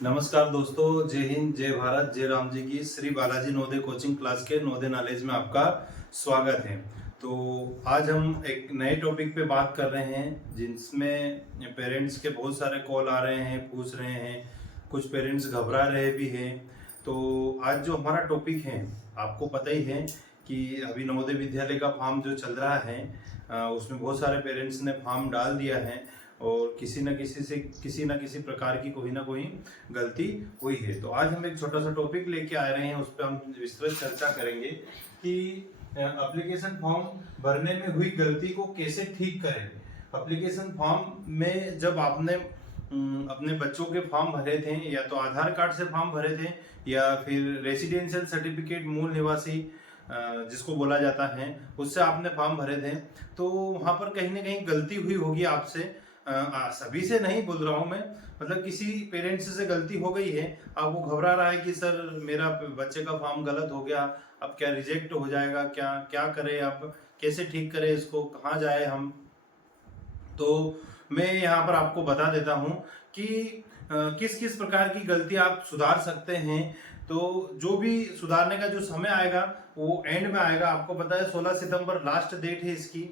नमस्कार दोस्तों, जय हिंद, जय भारत, जय राम जी की। श्री बालाजी नवोदय कोचिंग क्लास के नवोदय नॉलेज में आपका स्वागत है। तो आज हम एक नए टॉपिक पे बात कर रहे हैं जिसमें पेरेंट्स के बहुत सारे कॉल आ रहे हैं, पूछ रहे हैं, कुछ पेरेंट्स घबरा रहे भी हैं। तो आज जो हमारा टॉपिक है, आपको पता ही है कि अभी नवोदय विद्यालय का फॉर्म जो चल रहा है उसमें बहुत सारे पेरेंट्स ने फॉर्म डाल दिया है और किसी न किसी प्रकार की कोई ना कोई गलती हुई है। तो आज हम एक छोटा सा टॉपिक लेके आ रहे हैं, उस पर हम विस्तृत चर्चा करेंगे कि एप्लीकेशन फॉर्म भरने में हुई गलती को कैसे ठीक करें। एप्लीकेशन फॉर्म में जब आपने अपने बच्चों के फॉर्म भरे थे, या तो आधार कार्ड से फॉर्म भरे थे या फिर रेसिडेंशियल सर्टिफिकेट, मूल निवासी जिसको बोला जाता है, उससे आपने फॉर्म भरे थे, तो वहां पर कहीं ना कहीं गलती हुई होगी आपसे। सभी से नहीं बोल रहा हूं मैं, मतलब किसी पेरेंट्स से गलती हो गई है। अब वो घबरा रहा है कि सर मेरा बच्चे का फॉर्म गलत हो गया, अब क्या रिजेक्ट हो जाएगा, क्या क्या करें, अब कैसे ठीक करें इसको, कहाँ जाए हम। तो मैं यहाँ पर आपको बता देता हूँ कि किस किस प्रकार की गलती आप सुधार सकते हैं। तो जो भी सुधारने का जो समय आएगा वो एंड में आएगा। आपको पता है 16 सितंबर लास्ट डेट है इसकी।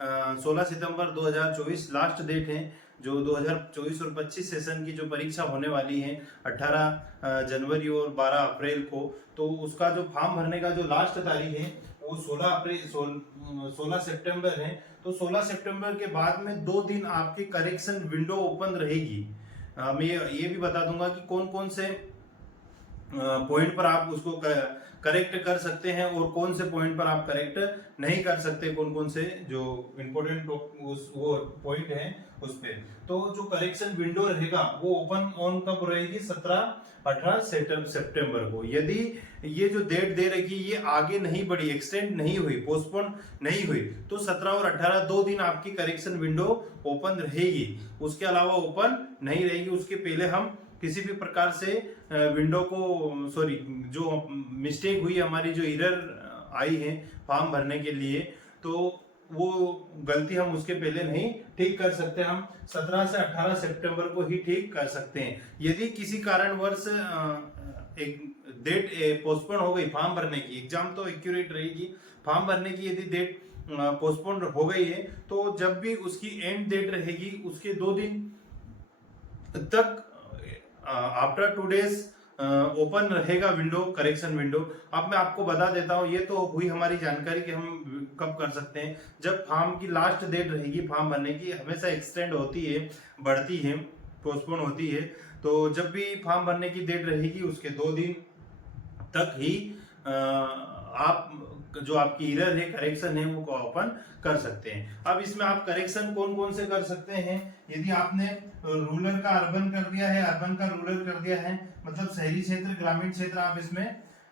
16 सितंबर 2024 लास्ट डेट है। जो 2024 और 25 सेशन की जो परीक्षा होने वाली है 18 जनवरी और 12 अप्रैल को, तो उसका जो फॉर्म भरने का जो लास्ट तारीख है वो 16 सितंबर है। तो 16 सितंबर के बाद में 2 दिन आपकी करेक्शन विंडो ओपन रहेगी। मैं ये भी बता दूंगा कि कौन कौन से पॉइंट पर आप उसको करेक्ट कर सकते हैं और कौन से पॉइंट पर आप करेक्ट नहीं कर सकते, कौन कौन से जो इम्पोर्टेंट वो पॉइंट है उस पे। तो जो करेक्शन विंडो रहेगा वो ओपन ऑन कब रहेगी? 17-18 सितंबर को। यदि ये जो डेट दे रखी ये आगे नहीं बढ़ी, एक्सटेंड नहीं हुई, पोस्टपोन नहीं हुई, तो 17 और 18 2 दिन आपकी करेक्शन विंडो ओपन रहेगी। उसके अलावा ओपन नहीं रहेगी। उसके पहले हम किसी भी प्रकार से विंडो को जो मिस्टेक हुई, हमारी जो एरर आई है फॉर्म भरने के लिए, तो वो गलती हम उसके पहले नहीं ठीक कर सकते। हम 17 से 18 सितंबर को ही ठीक कर सकते हैं। यदि किसी कारणवश एक डेट पोस्टपोन हो गई फॉर्म भरने की, एग्जाम तो एक्यूरेट रहेगी, फॉर्म भरने की यदि डेट पोस्टपोन हो गई है, तो जब भी उसकी एंड डेट रहेगी उसके 2 दिन तक आफ्टर 2 डेज ओपन रहेगा विंडो, करेक्शन विंडो। अब मैं आपको बता देता हूँ, ये तो हुई हमारी जानकारी कि हम कब कर सकते हैं। जब फॉर्म की लास्ट डेट रहेगी फॉर्म भरने की, हमेशा एक्सटेंड होती है, बढ़ती है, पोस्टपोन होती है। तो जब भी फॉर्म भरने की डेट रहेगी उसके 2 दिन तक ही आप जो आपकी एरर है, करेक्शन है, वो ओपन कर सकते हैं। अब इसमें आप करेक्शन कौन कौन से कर सकते हैं? यदि आपने रूरल का अर्बन कर दिया है, अर्बन का रूरल कर दिया है, मतलब शहरी क्षेत्र ग्रामीण क्षेत्र, आप इसमें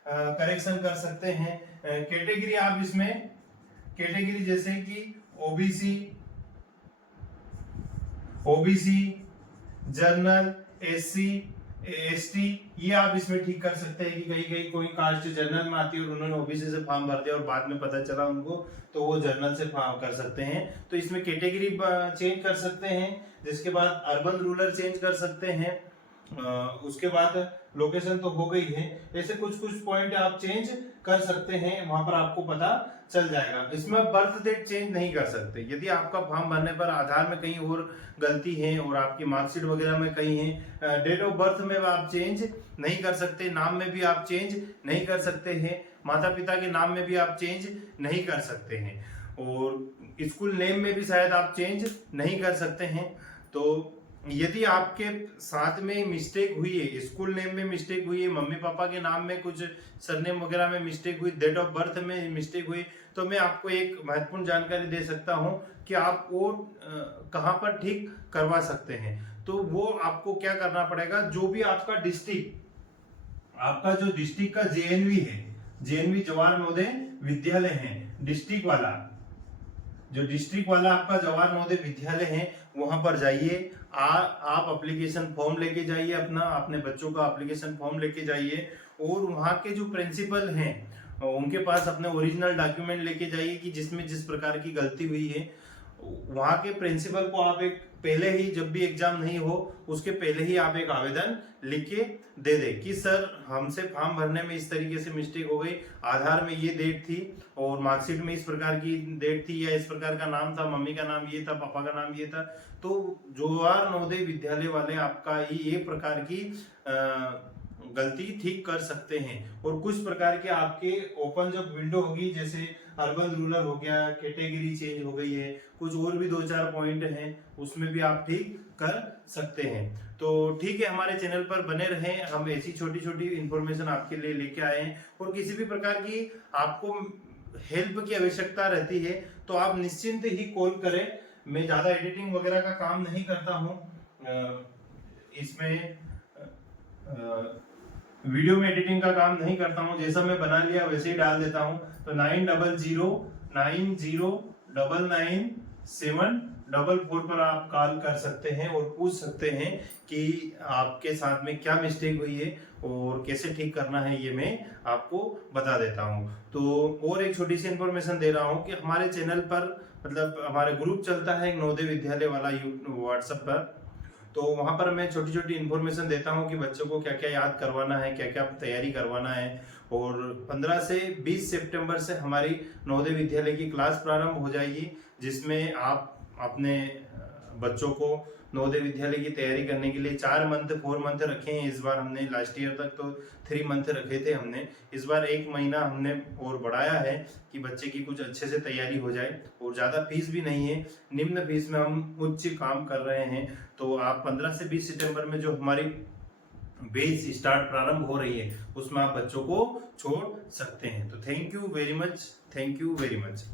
करेक्शन कर सकते हैं। कैटेगरी आप इसमें कैटेगरी जैसे कि ओबीसी, जनरल, एससी, एसटी, ये आप इसमें ठीक कर सकते हैं कि कहीं कहीं कोई कास्ट जनरल में आती है और उन्होंने ओबीसी से फॉर्म भर दिया और बाद में पता चला उनको, तो वो जनरल से फॉर्म कर सकते हैं। तो इसमें कैटेगरी चेंज कर सकते हैं। जिसके बाद अर्बन रूरल चेंज कर सकते हैं। उसके बाद लोकेशन तो हो गई है, ऐसे कुछ कुछ पॉइंट आप चेंज कर सकते हैं, वहां पर आपको पता चल जाएगा। इसमें बर्थ डेट चेंज नहीं कर सकते। यदि आपका फॉर्म भरने पर आधार में कहीं और गलती है और आपकी मार्कशीट वगैरह में कहीं है, डेट ऑफ बर्थ में आप चेंज नहीं कर सकते, नाम में भी आप चेंज नहीं कर सकते हैं, माता पिता के नाम में भी आप चेंज नहीं कर सकते हैं, और स्कूल नेम में भी शायद आप चेंज नहीं कर सकते हैं। तो यदि आपके साथ में मिस्टेक हुई है, स्कूल नेम में मिस्टेक हुई है, मम्मी पापा के नाम में कुछ सरनेम वगैरह में मिस्टेक हुई, डेट ऑफ बर्थ में मिस्टेक हुई, तो मैं आपको एक महत्वपूर्ण जानकारी दे सकता हूं कि आप वो कहां पर ठीक करवा सकते हैं। तो वो आपको क्या करना पड़ेगा, जो भी आपका डिस्ट्रिक्ट, आपका जो डिस्ट्रिक्ट का जेएनवी है, जेएनवी जवाहर नवोदय विद्यालय है, डिस्ट्रिक्ट वाला, जो डिस्ट्रिक्ट वाला आपका जवाहर नवोदय विद्यालय है, वहां पर जाइए। आप एप्लीकेशन फॉर्म लेके जाइए, अपने बच्चों का एप्लीकेशन फॉर्म लेके जाइए, और वहां के जो प्रिंसिपल हैं उनके पास अपने ओरिजिनल डॉक्यूमेंट लेके जाइए कि जिसमें जिस प्रकार की गलती हुई है, वहाँ के प्रिंसिपल को आप एक पहले ही, जब भी एग्जाम नहीं हो उसके पहले ही आप एक आवेदन लिख के दे दे कि सर हमसे फॉर्म भरने में इस तरीके से मिस्टेक हो गई, आधार में ये डेट थी और मार्कशीट में इस प्रकार की डेट थी, या इस प्रकार का नाम था, मम्मी का नाम ये था, पापा का नाम ये था। तो जवाहर नवोदय विद्यालय वाले आपका ये प्रकार की गलती ठीक कर सकते हैं। और कुछ प्रकार के आपके ओपन जब विंडो होगी, जैसे अर्बन रूरल हो गया, कैटेगरी चेंज हो गई है, कुछ और भी 2-4 पॉइंट हैं, उसमें भी आप ठीक कर सकते हैं। तो ठीक है, हमारे चैनल पर बने रहें, हम ऐसी छोटी छोटी इंफॉर्मेशन आपके लिए लेके आए हैं। और किसी भी प्रकार की आपको हेल्प की आवश्यकता रहती है तो आप निश्चिंत ही कॉल करें। मैं ज्यादा एडिटिंग वगैरह का काम नहीं करता हूँ, इसमें वीडियो में एडिटिंग का काम नहीं करता हूँ, जैसा मैं बना लिया वैसे ही डाल देता हूँ। तो 9009099744 पर आप कॉल कर सकते हैं और पूछ सकते हैं कि आपके साथ में क्या मिस्टेक हुई है और कैसे ठीक करना है, ये मैं आपको बता देता हूँ। तो और एक छोटी सी इन्फॉर्मेशन दे रहा हूँ कि हमारे चैनल पर, मतलब हमारे ग्रुप चलता है नवोदय विद्यालय वाला व्हाट्सएप पर, तो वहां पर मैं छोटी छोटी इन्फॉर्मेशन देता हूं कि बच्चों को क्या क्या याद करवाना है, क्या क्या तैयारी करवाना है। और 15 से 20 सितंबर से हमारी नवोदय विद्यालय की क्लास प्रारंभ हो जाएगी, जिसमें आप अपने बच्चों को नवोदय विद्यालय की तैयारी करने के लिए 4 मंथ 4 मंथ रखे हैं इस बार हमने। लास्ट ईयर तक तो 3 मंथ रखे थे हमने, इस बार 1 महीना हमने और बढ़ाया है कि बच्चे की कुछ अच्छे से तैयारी हो जाए। और ज़्यादा फीस भी नहीं है, निम्न फीस में हम उच्च काम कर रहे हैं। तो आप 15 से 20 सितंबर में जो हमारी बेस स्टार्ट प्रारंभ हो रही है उसमें आप बच्चों को छोड़ सकते हैं। तो thank you very much, thank you very much.